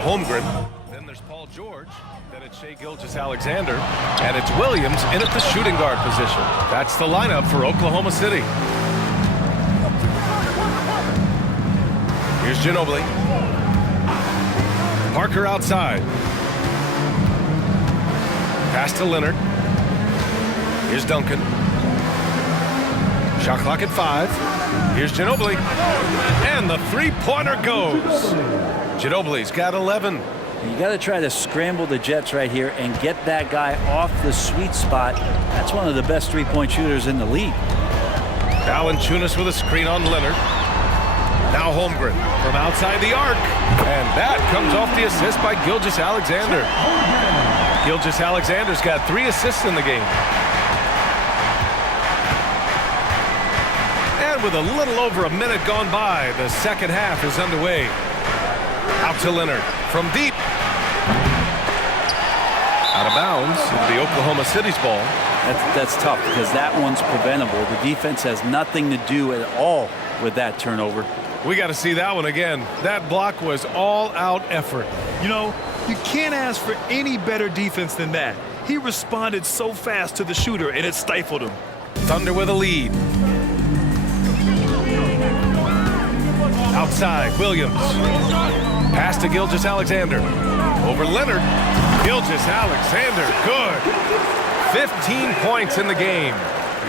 Holmgren. Then there's Paul George. Then it's Shai Gilgeous-Alexander. And it's Williams in at the shooting guard position. That's the lineup for Oklahoma City. Here's Ginobili. Parker outside. Pass to Leonard. Here's Duncan. Shot clock at 5. Here's Ginobili. And the three-pointer goes. Ginobili's got 11. You got to try to scramble the Jets right here and get that guy off the sweet spot. That's one of the best three-point shooters in the league. Valanciunas with a screen on Leonard. Now Holmgren from outside the arc. And that comes off the assist by Gilgeous-Alexander. Gilgeous-Alexander's got 3 assists in the game. And with a little over a minute gone by, the second half is underway. Out to Leonard from deep. Out of bounds. The Oklahoma City's ball. That's tough because that one's preventable. The defense has nothing to do at all with that turnover. We got to see that one again. That block was all-out effort. You know, you can't ask for any better defense than that. He responded so fast to the shooter, and it stifled him. Thunder with a lead. Outside, Williams. Pass to Gilgeous-Alexander. Over Leonard. Gilgeous-Alexander, good. 15 points in the game.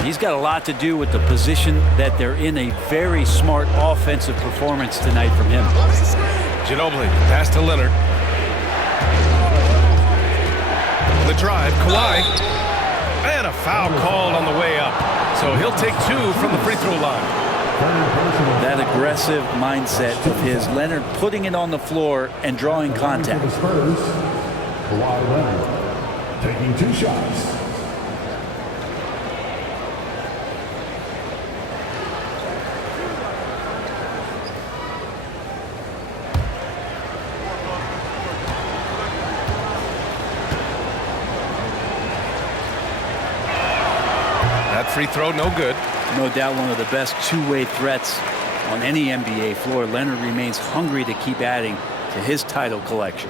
He's got a lot to do with the position that they're in. A very smart offensive performance tonight from him. Ginobili, pass to Leonard. The drive, Kawhi. And a foul called on the way up. So he'll take 2 from the free throw line. That aggressive mindset of his, Leonard putting it on the floor and drawing contact. Spurs, Kawhi Leonard taking 2 shots. That free throw, no good. No doubt one of the best two-way threats on any NBA floor. Leonard remains hungry to keep adding to his title collection.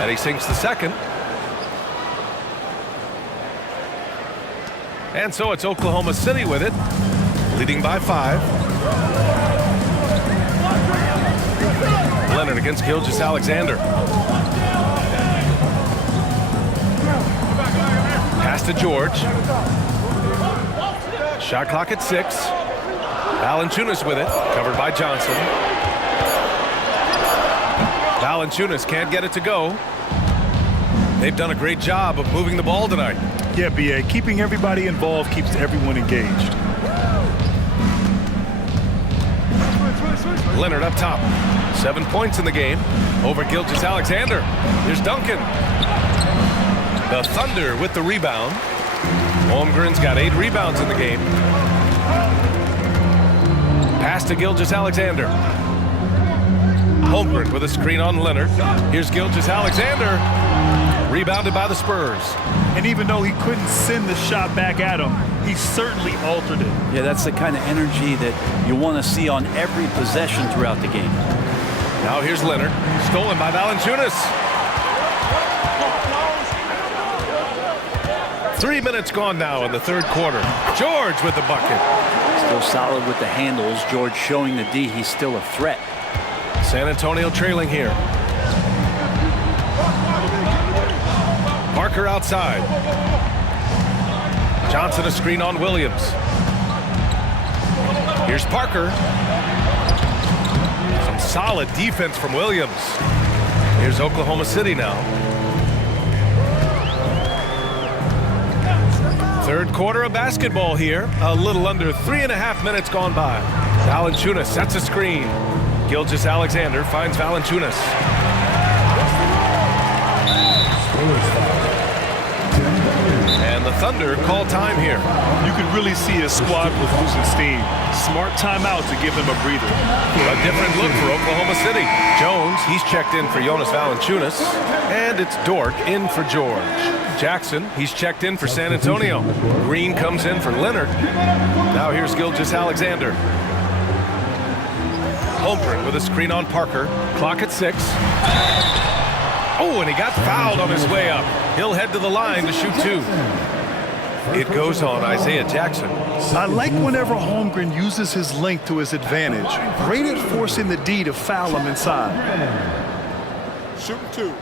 And he sinks the second. And so it's Oklahoma City with it, leading by 5. Leonard against Gilgeous-Alexander. Pass to George. Shot clock at 6. Valanciunas with it, covered by Johnson. Valanciunas can't get it to go. They've done a great job of moving the ball tonight. Yeah, B.A., keeping everybody involved keeps everyone engaged. Leonard up top. 7 points in the game over Gilgeous-Alexander. Here's Duncan. The Thunder with the rebound. Holmgren's got 8 rebounds in the game. Pass to Gilgeous-Alexander. Holmgren with a screen on Leonard. Here's Gilgeous-Alexander. Rebounded by the Spurs. And even though he couldn't send the shot back at him, he certainly altered it. Yeah, that's the kind of energy that you want to see on every possession throughout the game. Now here's Leonard. Stolen by Valanciunas. 3 minutes gone now in the third quarter. George with the bucket. Still solid with the handles. George showing the D he's still a threat. San Antonio trailing here. Parker outside. Johnson a screen on Williams. Here's Parker. Some solid defense from Williams. Here's Oklahoma City now. Third quarter of basketball here. A little under 3.5 minutes gone by. Valanciunas sets a screen. Gilgeous-Alexander finds Valanciunas. And the Thunder call time here. You could really see his squad was losing steam. Smart timeout to give them a breather. A different look for Oklahoma City. Jones, he's checked in for Jonas Valanciunas. And it's Dort in for George. Jackson, he's checked in for San Antonio. Green comes in for Leonard. Now here's Gilgeous-Alexander. Holmgren with a screen on Parker. Clock at 6. Oh, and he got fouled on his way up. He'll head to the line to shoot 2. It goes on Isaiah Jackson. I like whenever Holmgren uses his length to his advantage. Great at forcing the D to foul him inside. Shooting 2.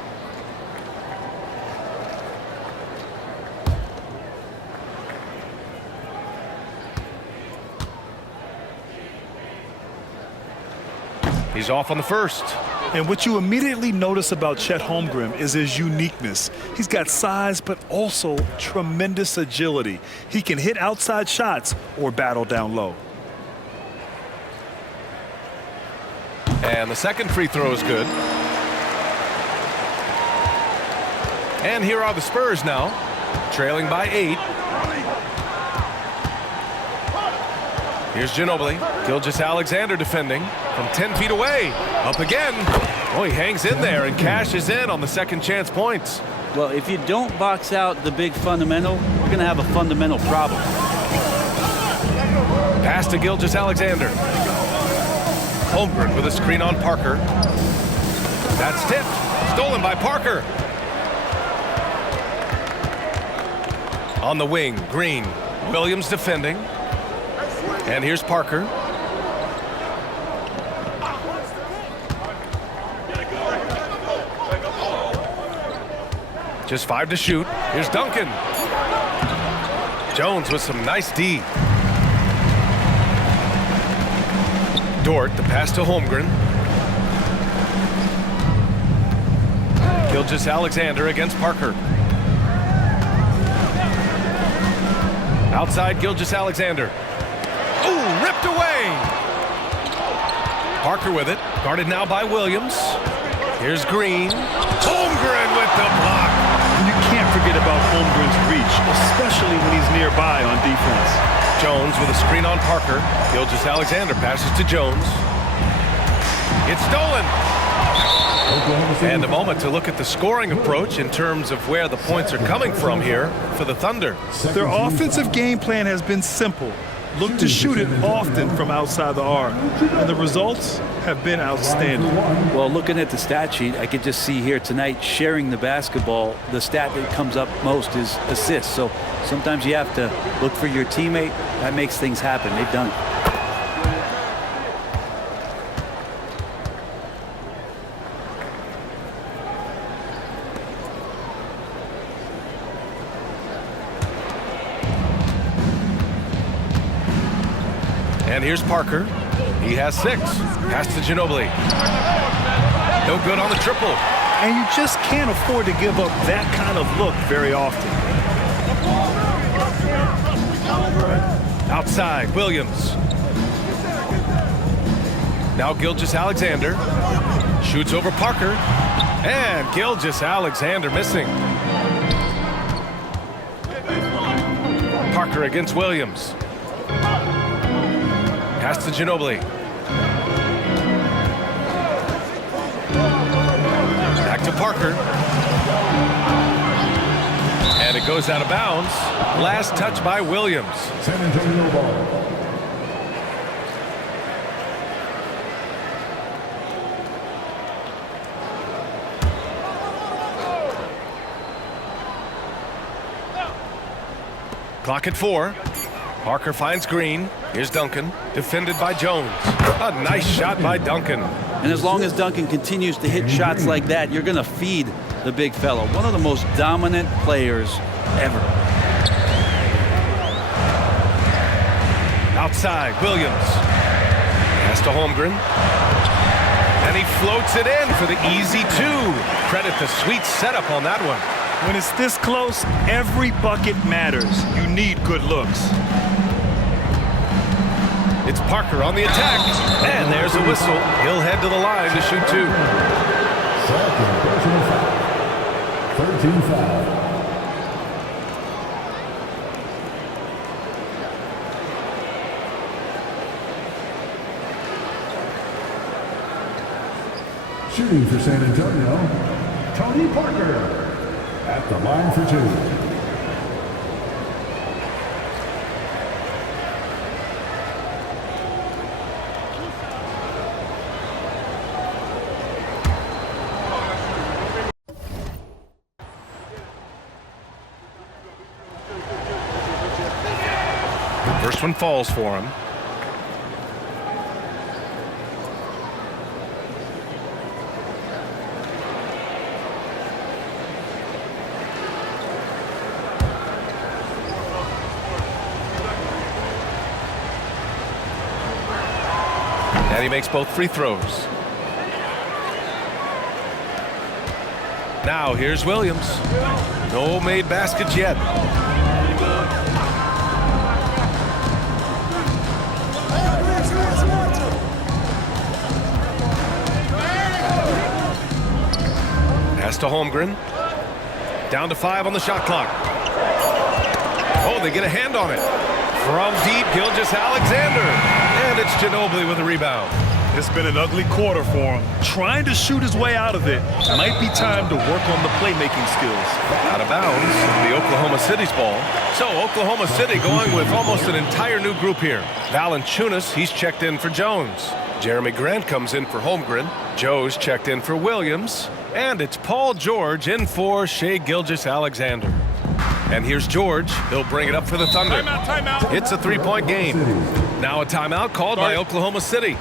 He's off on the first. And what you immediately notice about Chet Holmgren is his uniqueness. He's got size, but also tremendous agility. He can hit outside shots or battle down low. And the second free throw is good. And here are the Spurs now, trailing by 8. Here's Ginobili. Gilgeous-Alexander defending from 10 feet away. Up again. Oh, he hangs in there and cashes in on the second chance points. Well, if you don't box out the big fundamental, you're going to have a fundamental problem. Pass to Gilgeous-Alexander. Holmgren with a screen on Parker. That's tipped. Stolen by Parker. On the wing, Green. Williams defending. And here's Parker. Just 5 to shoot. Here's Duncan. Jones with some nice D. Dort, the pass to Holmgren. Gilgeous-Alexander against Parker. Outside Gilgeous-Alexander. Ooh, ripped away. Parker with it. Guarded now by Williams. Here's Green. Holmgren with the block. You can't forget about Holmgren's reach, especially when he's nearby on defense. Jones with a screen on Parker. Gilgeous-Alexander passes to Jones. It's stolen. And a moment to look at the scoring approach in terms of where the points are coming from here for the Thunder. Their offensive game plan has been simple. Look to shoot it often from outside the arc. And the results have been outstanding. Well, looking at the stat sheet, I could just see here tonight sharing the basketball. The stat that comes up most is assists. So sometimes you have to look for your teammate. That makes things happen. They've done it. And here's Parker. He has 6. Pass to Ginobili. No good on the triple. And you just can't afford to give up that kind of look very often. Outside, Williams. Now Gilgeous-Alexander. Shoots over Parker. And Gilgeous-Alexander missing. Parker against Williams. Pass to Ginobili. Back to Parker. And it goes out of bounds. Last touch by Williams. San Antonio ball. Clock at 4. Parker finds Green. Here's Duncan, defended by Jones. A nice shot by Duncan. And as long as Duncan continues to hit shots like that, you're going to feed the big fellow. One of the most dominant players ever. Outside, Williams. Pass to Holmgren. And he floats it in for the easy 2. Credit the sweet setup on that one. When it's this close, every bucket matters. You need good looks. It's Parker on the attack. And there's a whistle. He'll head to the line to shoot 2. Second personal foul. 13 foul. Shooting for San Antonio, Tony Parker. At the line for 2. First one falls for him. And he makes both free throws. Now here's Williams. No made baskets yet. Pass to Holmgren. Down to 5 on the shot clock. Oh, they get a hand on it. From deep, Gilgeous-Alexander. And it's Ginobili with a rebound. It's been an ugly quarter for him. Trying to shoot his way out of it. Might be time to work on the playmaking skills. Out of bounds, the Oklahoma City's ball. So Oklahoma City going with almost an entire new group here. Valanciunas, he's checked in for Jones. Jeremy Grant comes in for Holmgren. Joe's checked in for Williams. And it's Paul George in for Shai Gilgeous-Alexander. And here's George. He'll bring it up for the Thunder. Timeout, timeout. It's a three-point game. Now a timeout called by Oklahoma City.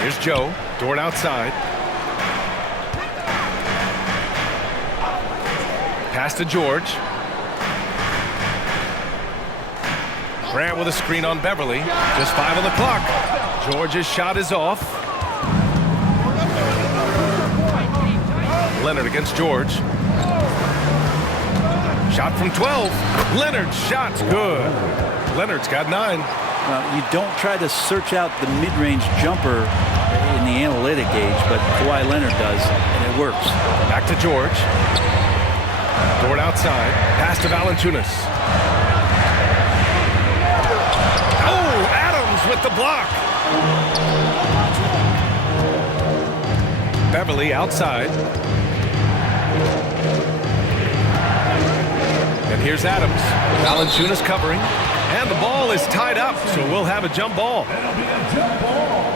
Here's Joe. Dort outside. Pass to George. Grant with a screen on Beverly. Just 5 on the clock. George's shot is off. Leonard against George. Shot from 12. Leonard's shot's good. Leonard's got 9. You don't try to search out the mid-range jumper in the analytic age, but Kawhi Leonard does, and it works. Back to George. Dort outside. Pass to Valanciunas. Oh, Adams with the block. Beverly outside. And here's Adams. Valanciunas covering. And the ball is tied up, so we'll have a jump ball. It'll be a jump ball.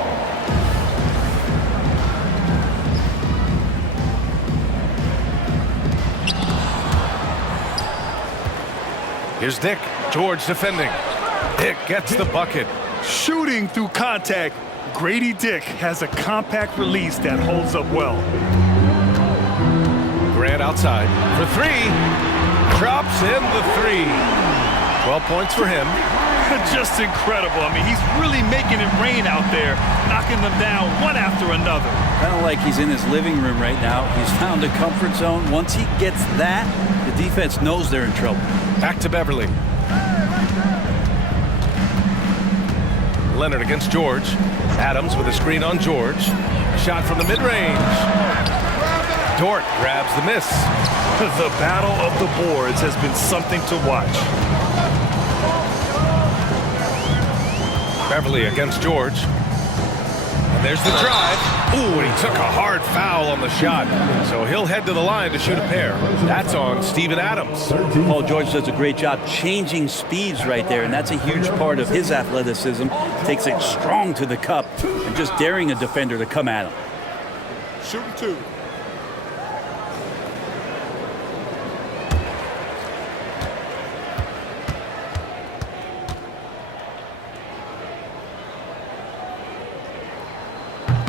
Here's Dick. George defending. Dick gets the bucket. Shooting through contact. Grady Dick has a compact release that holds up well. Grant outside for 3. Drops in the 3. 12 points for him. Just incredible. I mean, he's really making it rain out there, knocking them down one after another. Kind of like he's in his living room right now. He's found a comfort zone. Once he gets that, the defense knows they're in trouble. Back to Beverly. Leonard against George. Adams with a screen on George. Shot from the mid-range. Dort grabs the miss. The battle of the boards has been something to watch. Beverly against George. And there's the drive. Ooh, and he took a hard foul on the shot. So he'll head to the line to shoot a pair. That's on Steven Adams. Paul George does a great job changing speeds right there, and that's a huge part of his athleticism. Takes it strong to the cup and just daring a defender to come at him. Shooting 2.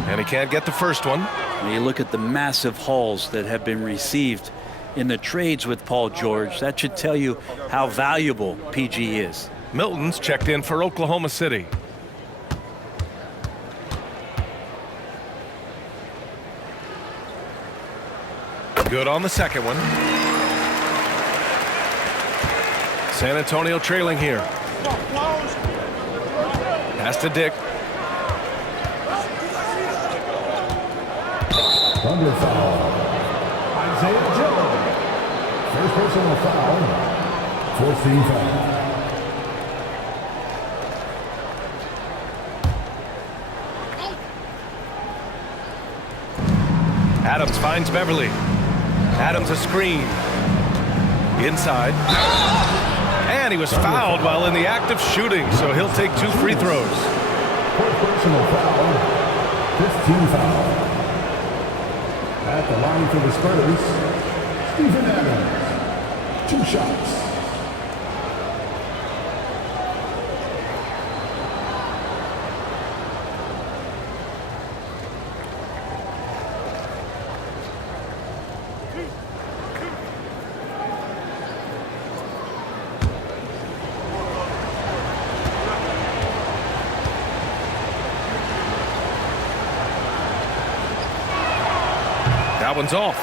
And he can't get the first one. When you look at the massive hauls that have been received in the trades with Paul George, that should tell you how valuable PG is. Milton's checked in for Oklahoma City. Good on the second one. San Antonio trailing here. Pass to Dick. on your foul. Isaiah Jones. First personal foul. Fourth team foul. Adams finds Beverly. Adams a screen. Inside. And he was fouled while in the act of shooting, so he'll take 2 free throws. Fourth personal foul. 15 foul. At the line for the Spurs, Steven Adams. 2 shots. That one's off.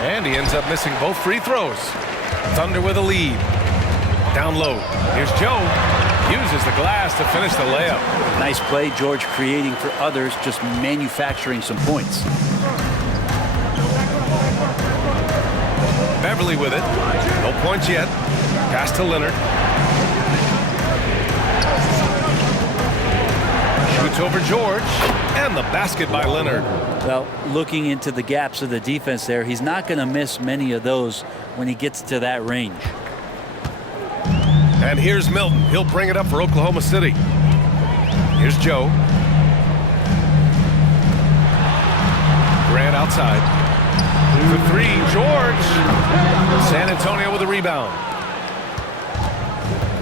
And he ends up missing both free throws. Thunder with a lead. Down low. Here's Joe. Uses the glass to finish the layup. Nice play, George, creating for others, just manufacturing some points. Beverly with it. No points yet. Pass to Leonard. Shoots over George. And the basket by Leonard. Well, looking into the gaps of the defense there, he's not going to miss many of those when he gets to that range. And here's Milton. He'll bring it up for Oklahoma City. Here's Joe. Grant outside. For 3, George. San Antonio with a rebound.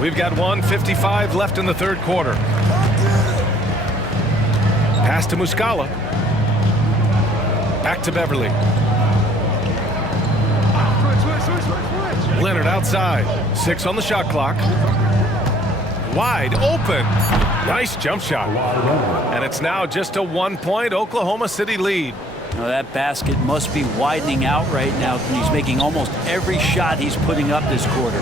We've got 1:55 left in the third quarter. Pass to Muscala. Back to Beverly. Leonard outside. 6 on the shot clock. Wide open. Nice jump shot. And it's now just a 1-point Oklahoma City lead. Now that basket must be widening out right now. He's making almost every shot he's putting up this quarter.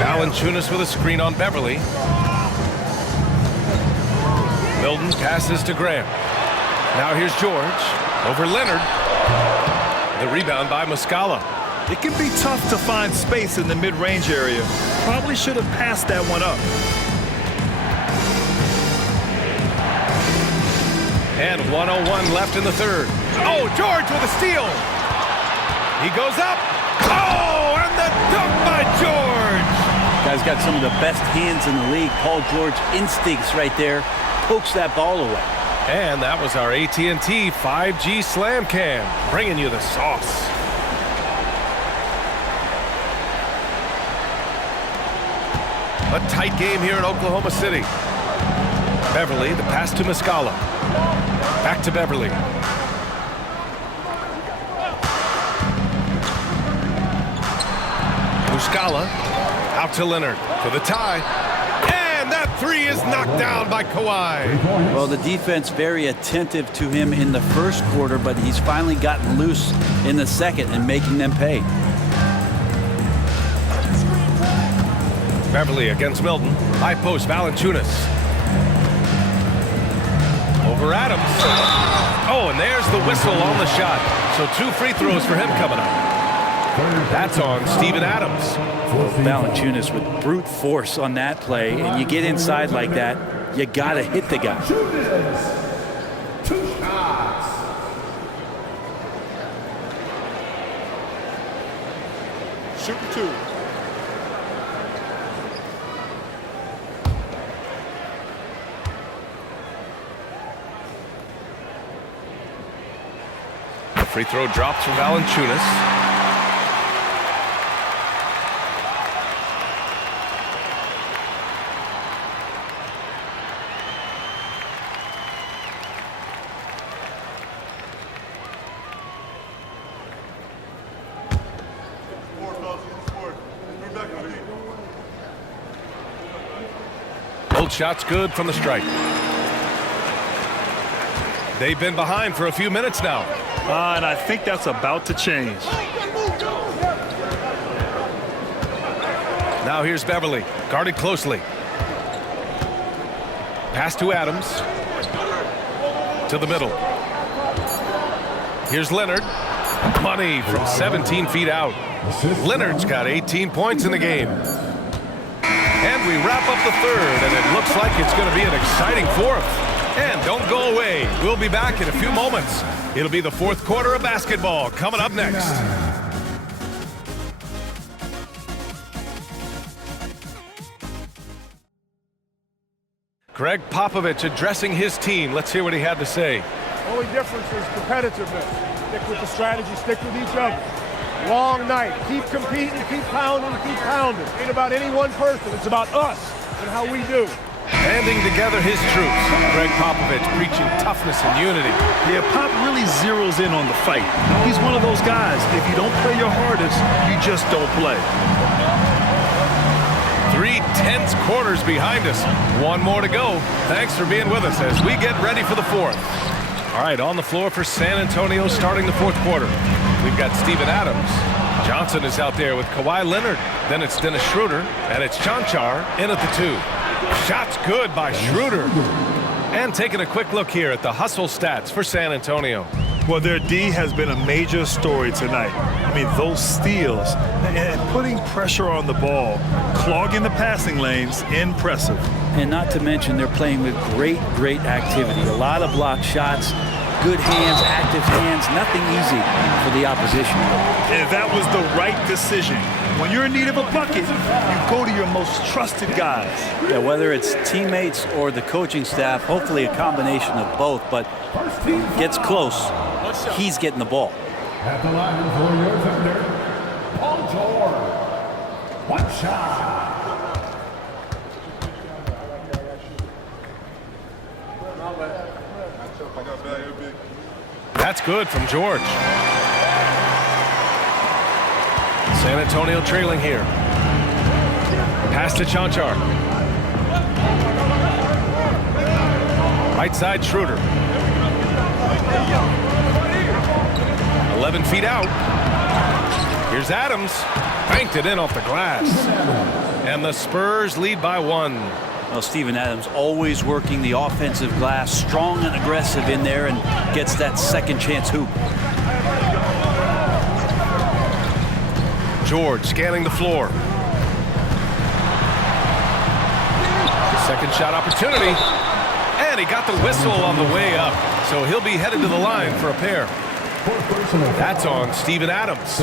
Valanciunas with a screen on Beverly. Milton passes to Graham. Now here's George. Over Leonard. The rebound by Muscala. It can be tough to find space in the mid-range area. Probably should have passed that one up. And 1:01 left in the third. Oh, George with a steal. He goes up. Oh, and the dunk by George. Guy's got some of the best hands in the league. Paul George instincts right there. Pokes that ball away. And that was our AT&T 5G Slam Cam, bringing you the sauce. A tight game here in Oklahoma City. Beverly, the pass to Muscala. Back to Beverly. Muscala out to Leonard for the tie. And that 3 is knocked down by Kawhi. Well, the defense very attentive to him in the first quarter, but he's finally gotten loose in the second and making them pay. Beverly against Milton. High post, Valanciunas. Over Adams. Oh, and there's the whistle on the shot. So 2 free throws for him coming up. That's on Steven Adams. Valanciunas with brute force on that play, and you get inside like that, you got to hit the guy. 2 shots. Shooting 2. Free throw drops for Valanciunas. Both shots good from the stripe. They've been behind for a few minutes now. And I think that's about to change. Now here's Beverly, guarded closely. Pass to Adams. To the middle. Here's Leonard. Money from 17 feet out. Leonard's got 18 points in the game. And we wrap up the third, and it looks like it's going to be an exciting fourth. And don't go away. We'll be back in a few moments. It'll be the fourth quarter of basketball coming up next. Greg Popovich addressing his team. Let's hear what he had to say. Only difference is competitiveness. Stick with the strategy, stick with each other. Long night. Keep competing, keep pounding, keep pounding. Ain't about any one person. It's about us and how we do. Banding together his troops. Greg Popovich preaching toughness and unity. Yeah, Pop really zeroes in on the fight. He's one of those guys, if you don't play your hardest, you just don't play. 3 tense quarters behind us. One more to go. Thanks for being with us as we get ready for the fourth. All right, on the floor for San Antonio starting the fourth quarter. We've got Steven Adams. Johnson is out there with Kawhi Leonard. Then it's Dennis Schroeder, and it's Chanchar in at the 2. Shots good by Schroeder. And taking a quick look here at the hustle stats for San Antonio. Well, their D has been a major story tonight. I mean, those steals and putting pressure on the ball, clogging the passing lanes, impressive. And not to mention they're playing with great activity. A lot of block shots, good hands, active hands, nothing easy for the opposition. And that was the right decision. When you're in need of a bucket, you go to your most trusted guys. Yeah, whether it's teammates or the coaching staff, hopefully a combination of both, but gets close, he's getting the ball. At the line for your defender, Paul George. One shot. That's good from George. San Antonio trailing here. Pass to Chanchar. Right side Schroeder. 11 feet out. Here's Adams. Banked it in off the glass. And the Spurs lead by 1. Well, Steven Adams always working the offensive glass, strong and aggressive in there, and gets that second chance hoop. George scanning the floor. Second shot opportunity. And he got the whistle on the way up. So he'll be headed to the line for a pair. That's on Steven Adams.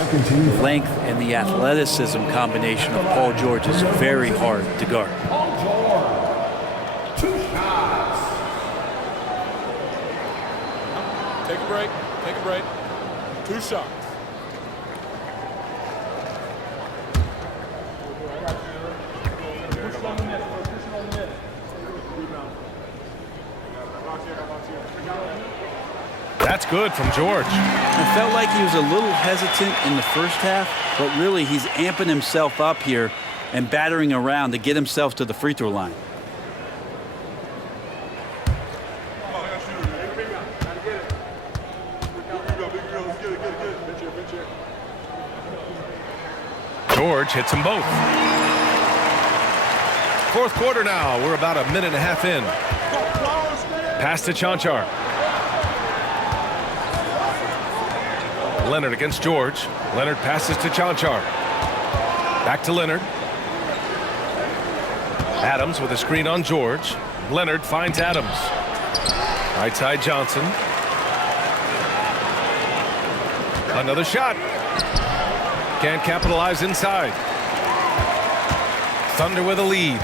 Length and the athleticism combination of Paul George is very hard to guard. Take a break. Take a break. 2 shots. That's good from George. It felt like he was a little hesitant in the first half, but really he's amping himself up here and battering around to get himself to the free throw line. George hits them both. Fourth quarter now. We're about a minute and a half in. Pass to Chanchar. Leonard against George. Leonard passes to Chanchar. Back to Leonard. Adams with a screen on George. Leonard finds Adams. Right side Johnson. Another shot. Can't capitalize inside. Thunder with a lead.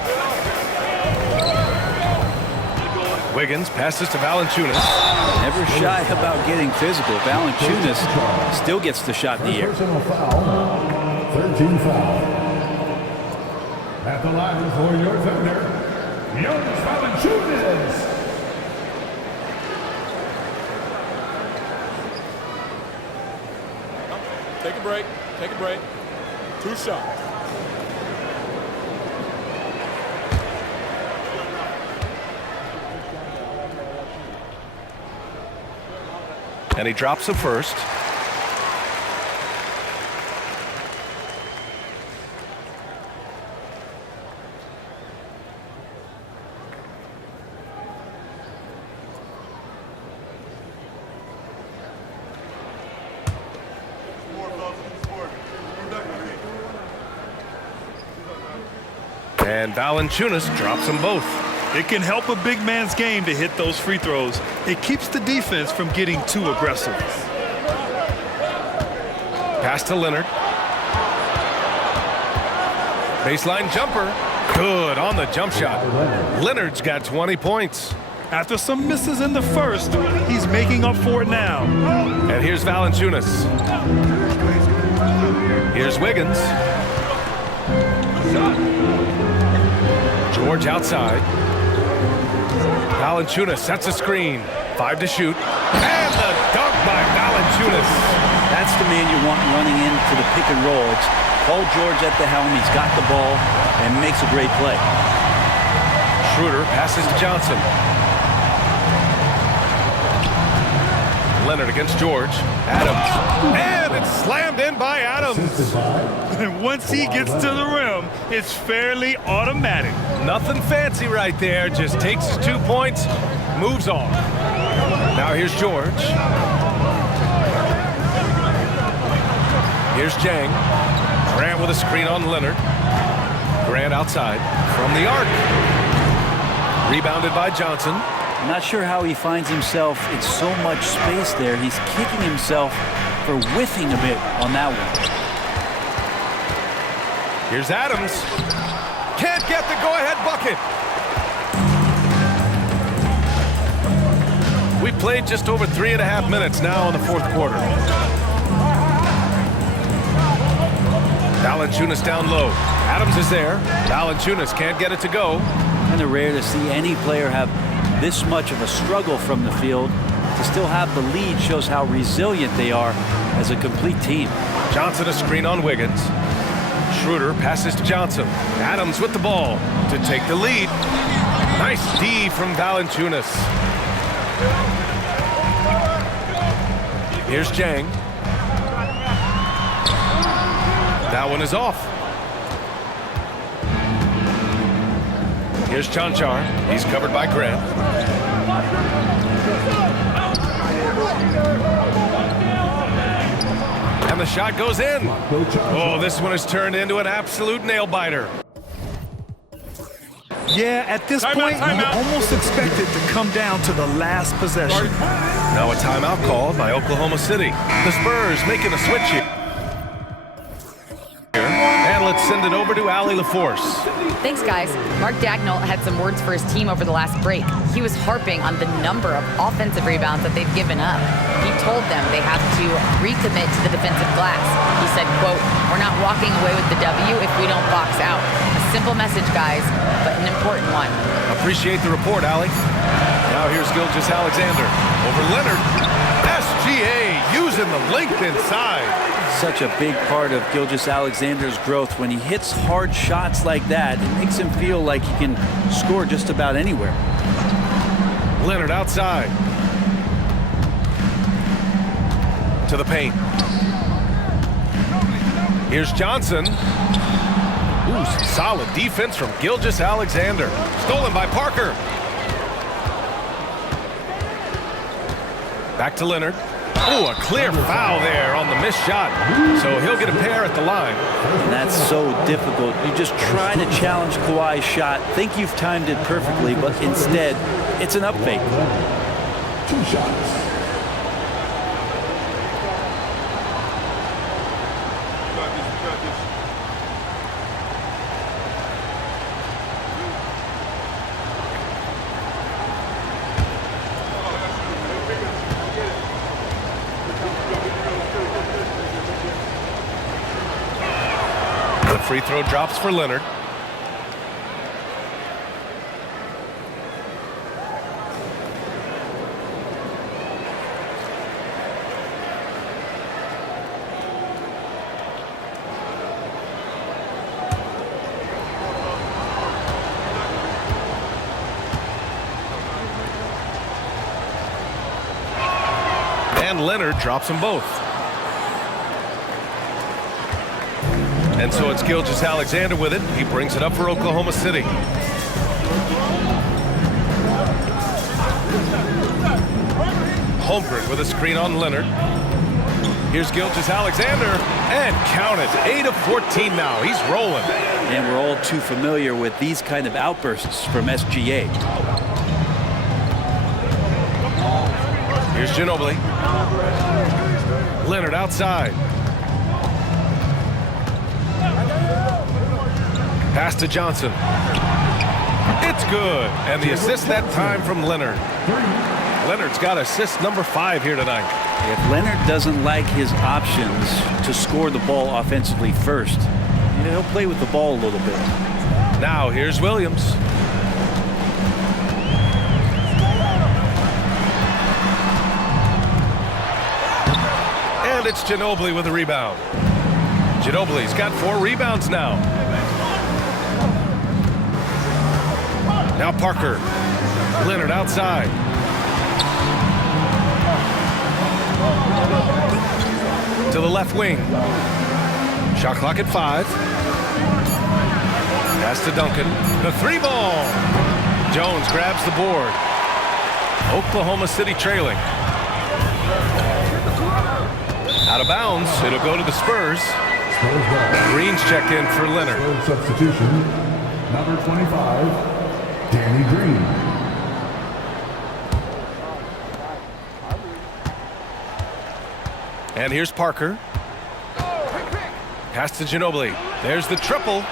Wiggins passes to Valanciunas. Never shy about getting physical. Valanciunas still gets the shot in the air. Personal foul. 13 foul. At the line for your defender, Jonas Valanciunas. Take a break. Take a break. 2 shots. And he drops the first. And Valanciunas drops them both. It can help a big man's game to hit those free throws. It keeps the defense from getting too aggressive. Pass to Leonard. Baseline jumper. Good on the jump shot. Leonard's got 20 points. After some misses in the first, he's making up for it now. And here's Valanciunas. Here's Wiggins. George outside. Valanciunas sets a screen. 5 to shoot. And the dunk by Valanciunas. That's the man you want running into the pick and roll. It's Paul George at the helm. He's got the ball and makes a great play. Schroeder passes to Johnson. Leonard against George. Adams. And it's slammed in by Adams. And once he gets to the rim, it's fairly automatic. Nothing fancy right there. Just takes his 2 points, moves on. Now here's George. Here's Jang. Grant with a screen on Leonard. Grant outside from the arc. Rebounded by Johnson. I'm not sure how he finds himself in so much space there. He's kicking himself for whiffing a bit on that one. Here's Adams. Can't get the go-ahead bucket. We played just over 3.5 minutes now in the fourth quarter. Valanciunas down low. Adams is there. Valanciunas can't get it to go. And it's rare to see any player have this much of a struggle from the field. To still have the lead shows how resilient they are as a complete team. Johnson a screen on Wiggins. Schroeder passes to Johnson. Adams with the ball to take the lead. Nice D from Valanciunas. Here's Jang. That one is off. Here's Chanchar. He's covered by Grant. And the shot goes in. Oh, this one has turned into an absolute nail-biter. Yeah, at this point, you almost expect it to come down to the last possession. Now a timeout called by Oklahoma City. The Spurs making a switch here. And let's send it over to Allie LaForce. Thanks, guys. Mark Dagnall had some words for his team over the last break. He was harping on the number of offensive rebounds that they've given up. He told them they have to recommit to the defensive glass. He said, quote, "We're not walking away with the W if we don't box out." A simple message, guys, but an important one. Appreciate the report, Allie. Now here's Gilgeous-Alexander over Leonard. SGA using the length inside. Such a big part of Gilgeous-Alexander's growth. When he hits hard shots like that, it makes him feel like he can score just about anywhere. Leonard outside. To the paint. Here's Johnson. Ooh, solid defense from Gilgeous-Alexander. Stolen by Parker. Back to Leonard. Oh, a clear foul there on the missed shot. So he'll get a pair at the line. And that's so difficult. You just try to challenge Kawhi's shot, think you've timed it perfectly, but instead, it's an up fake. 2 shots. The free throw drops for Leonard. And Leonard drops them both. And so it's Gilgeous-Alexander with it. He brings it up for Oklahoma City. Holmgren with a screen on Leonard. Here's Gilgeous-Alexander, and count it. 8 of 14 now. He's rolling. And we're all too familiar with these kind of outbursts from SGA. Here's Ginobili. Leonard outside. Pass to Johnson. It's good. And the assist that time from Leonard. Leonard's got assist number 5 here tonight. If Leonard doesn't like his options to score the ball offensively first, he'll play with the ball a little bit. Now here's Williams. And it's Ginobili with the rebound. Ginobili's got 4 rebounds now. Now Parker. Leonard outside. To the left wing. Shot clock at 5. Pass to Duncan. The 3 ball. Jones grabs the board. Oklahoma City trailing. Out of bounds. It'll go to the Spurs. Green's checked in for Leonard. Substitution, number 25, Danny Green. And here's Parker. Pass to Ginobili. There's the triple.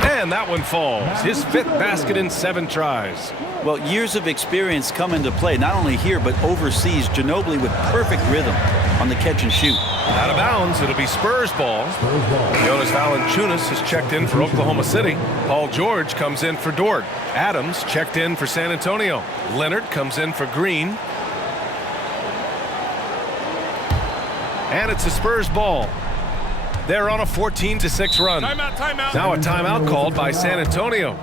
And that one falls. His 5th basket in 7 tries. Well, years of experience come into play, not only here, but overseas. Ginobili with perfect rhythm on the catch and shoot. Out of bounds, it'll be Spurs ball. Jonas Valanciunas has checked in for Oklahoma City. Paul George comes in for Dort. Adams checked in for San Antonio. Leonard comes in for Green. And it's the Spurs ball. They're on a 14-6 run. Timeout. Now a timeout called by San Antonio.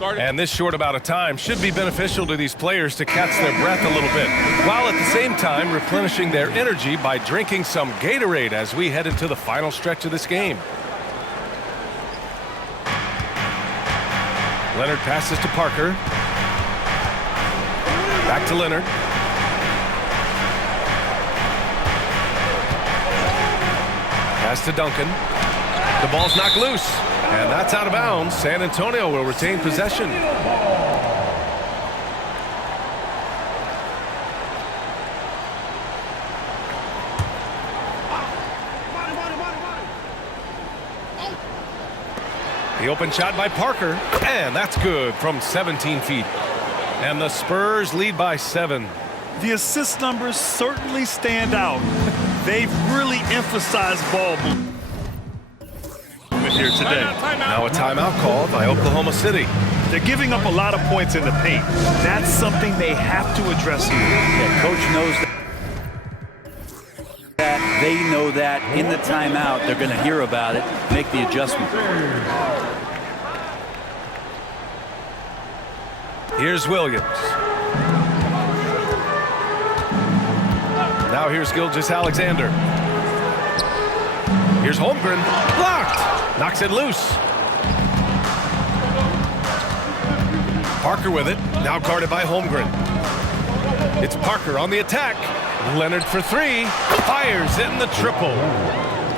And this short amount of time should be beneficial to these players to catch their breath a little bit, while at the same time replenishing their energy by drinking some Gatorade as we head into the final stretch of this game. Leonard passes to Parker. Back to Leonard. Pass to Duncan. The ball's knocked loose. And that's out of bounds. San Antonio will retain possession. The open shot by Parker. And that's good from 17 feet. And the Spurs lead by 7. The assist numbers certainly stand out. They've really emphasized ball movement here today. Now a timeout called by Oklahoma City. They're giving up a lot of points in the paint. That's something they have to address here. Yeah, coach knows that. They know that in the timeout. They're going to hear about it, make the adjustment. Here's Williams. Now here's Gilgeous-Alexander. Here's Holmgren. Blocked. Knocks it loose. Parker with it. Now guarded by Holmgren. It's Parker on the attack. Leonard for 3. Fires in the triple.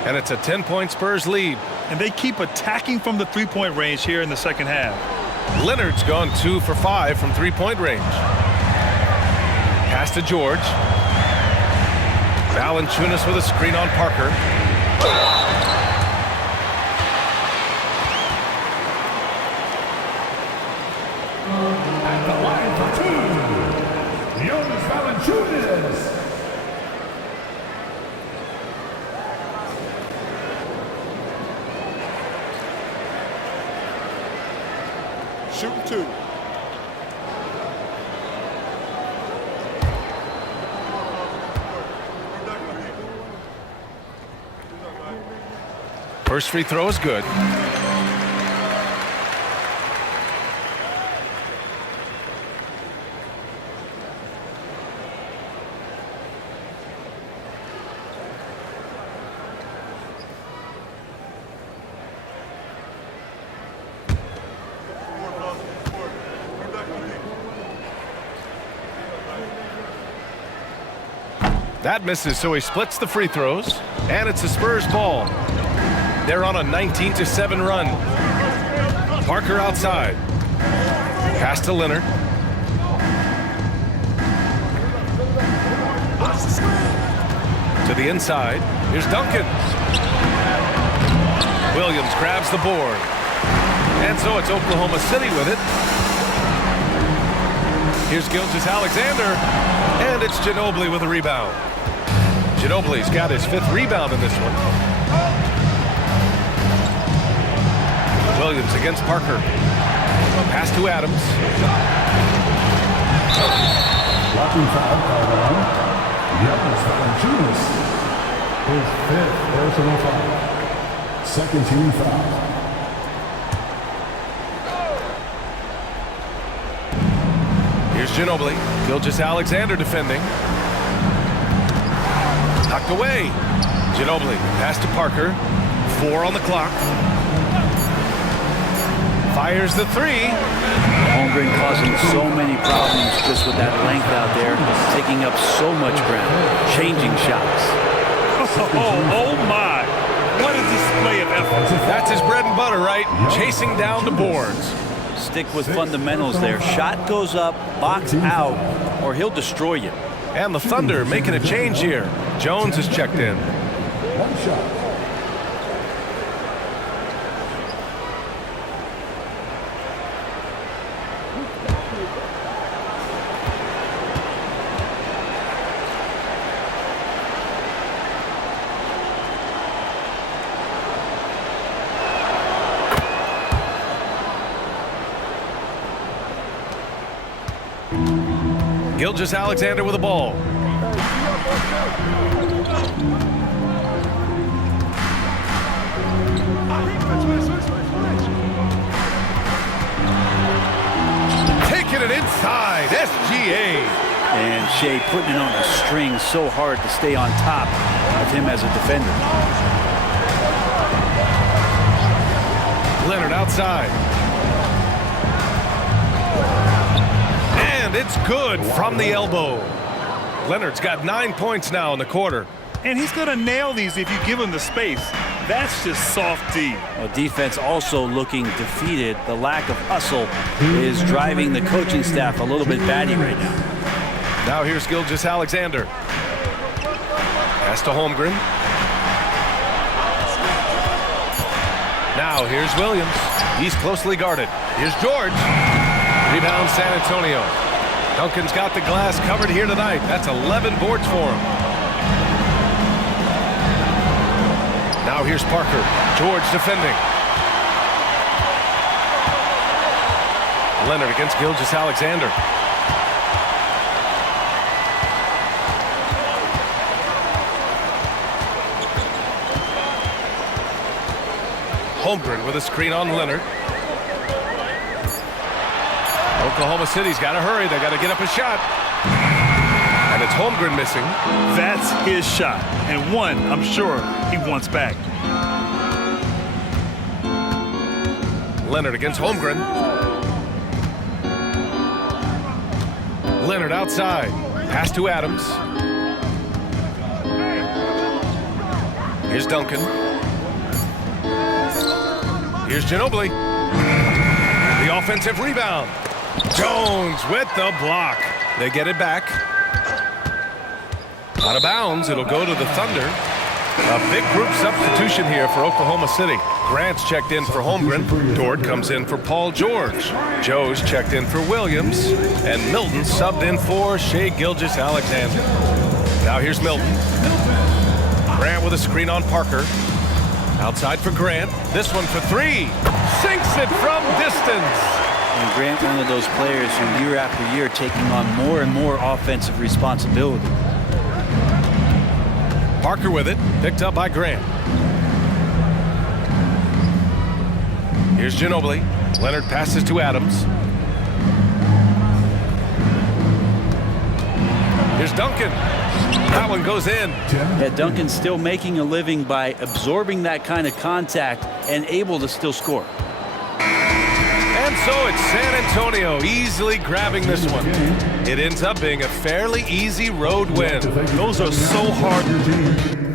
And it's a 10-point Spurs lead. And they keep attacking from the three-point range here in the second half. Leonard's gone 2 for 5 from three-point range. Pass to George. Valanciunas with a screen on Parker. At the line for 2, Jonas Valanciunas. Shooting 2. First free throw is good. That misses, so he splits the free throws. And it's the Spurs ball. They're on a 19-7 run. Parker outside. Pass to Leonard. To the inside. Here's Duncan. Williams grabs the board. And so it's Oklahoma City with it. Here's Gilgeous-Alexander. And it's Ginobili with a rebound. Ginobili's got his 5th rebound in this one. Williams against Parker. Pass to Adams. Blocking foul called on Giannis Valanciunas. His 5th personal foul. 2nd team foul. Here's Ginobili. Gilgeous-Alexander defending. Tucked away. Ginobili. Pass to Parker. 4 on the clock. Fires the 3. Holmgren causing so many problems just with that length out there, taking up so much ground, changing shots. Oh my. What a display of effort. That's his bread and butter, right? Chasing down the boards. Stick with fundamentals there. Shot goes up, box out, or he'll destroy you. And the Thunder making a change here. Jones is checked in. 1 shot. Gilgeous-Alexander with the ball. Taking it inside, SGA. And Shea putting it on a string so hard to stay on top of him as a defender. Leonard outside. And it's good from the elbow. Leonard's got 9 points now in the quarter. And he's going to nail these if you give him the space. That's just soft D. Well, defense also looking defeated. The lack of hustle is driving the coaching staff a little bit batty right now. Now here's Gilgeous-Alexander. Pass to Holmgren. Now here's Williams. He's closely guarded. Here's George. Rebound San Antonio. Duncan's got the glass covered here tonight. That's 11 boards for him. Now here's Parker. George defending. Leonard against Gilgeous-Alexander. Holmgren with a screen on Leonard. Oklahoma City's got to hurry. They got to get up a shot. And it's Holmgren missing. That's his shot. And one, I'm sure, he wants back. Leonard against Holmgren. Leonard outside. Pass to Adams. Here's Duncan. Here's Ginobili. The offensive rebound. Jones with the block. They get it back. Out of bounds. It'll go to the Thunder. A big group substitution here for Oklahoma City. Grant's checked in for Holmgren. Dort comes in for Paul George. Joe's checked in for Williams. And Milton subbed in for Shea Gilgeous-Alexander. Now here's Milton. Grant with a screen on Parker. Outside for Grant. This one for 3. Sinks it from distance. And Grant, one of those players who year after year taking on more and more offensive responsibility. Parker with it. Picked up by Grant. Here's Ginobili. Leonard passes to Adams. Here's Duncan. That one goes in. Yeah, Duncan's still making a living by absorbing that kind of contact and able to still score. And so it's San Antonio easily grabbing this one. It ends up being a fairly easy road win. Those are so hard.